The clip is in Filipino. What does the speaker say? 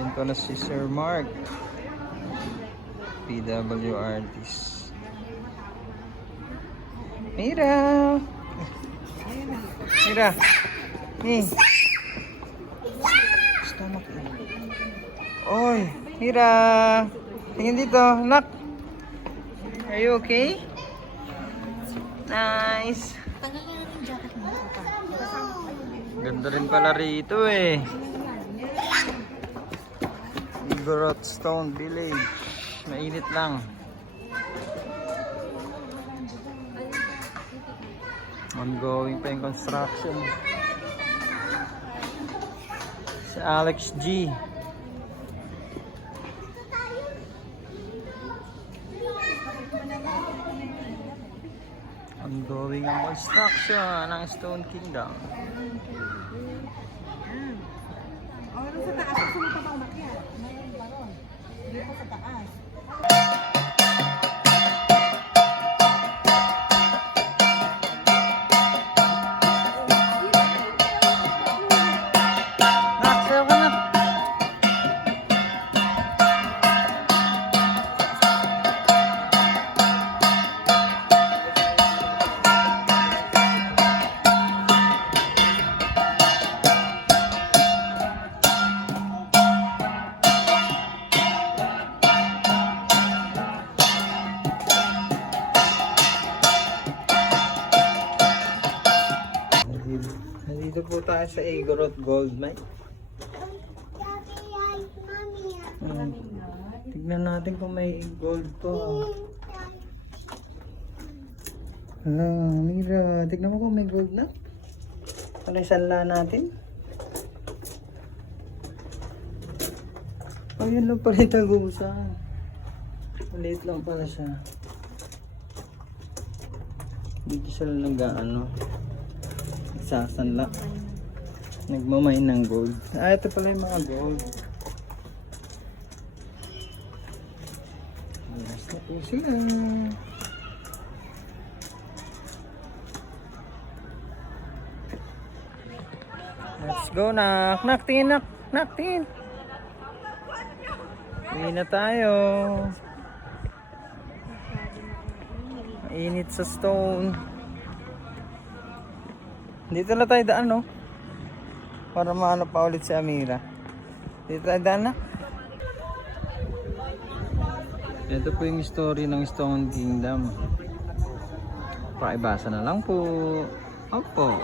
Yan ko na si Sir Mark, PW artist. Mira! Mira! Ni! Stomach in. Oy! Mira! Tingin dito, nak! Are you okay? Nice! Ganda rin pala rito eh. Igorot Stone Village. Mainit lang. Ongoing pa yung construction. Si Alex G. Ongoing ang construction ng Stone Kingdom. Meron sa taas. Gusto mo pa ba umakyat? Meron ba ron? Dito sa taas. Naksayaw ka na. Nandito po tayo sa Igorot Gold Mine. Tignan natin kung may gold to. Mira, tignan mo kung may gold na. Ano yung sanla natin? Oh, yun lang pala yung tagusan. Maliit lang pala siya. Dito sila nagsasanla. Nagmamay ng gold. Ah, ito pala yung mga gold. Alas na po sila. Let's go, nak. Nak, tingin, nak. Nak, tingin. Uwi na tayo. Mainit sa stone. Dito na tayo daan, no? Para maano pa ulit si Amira. Dito tayo daan na. Ito po yung story ng Stone Kingdom. Pakibasa na lang po. Opo.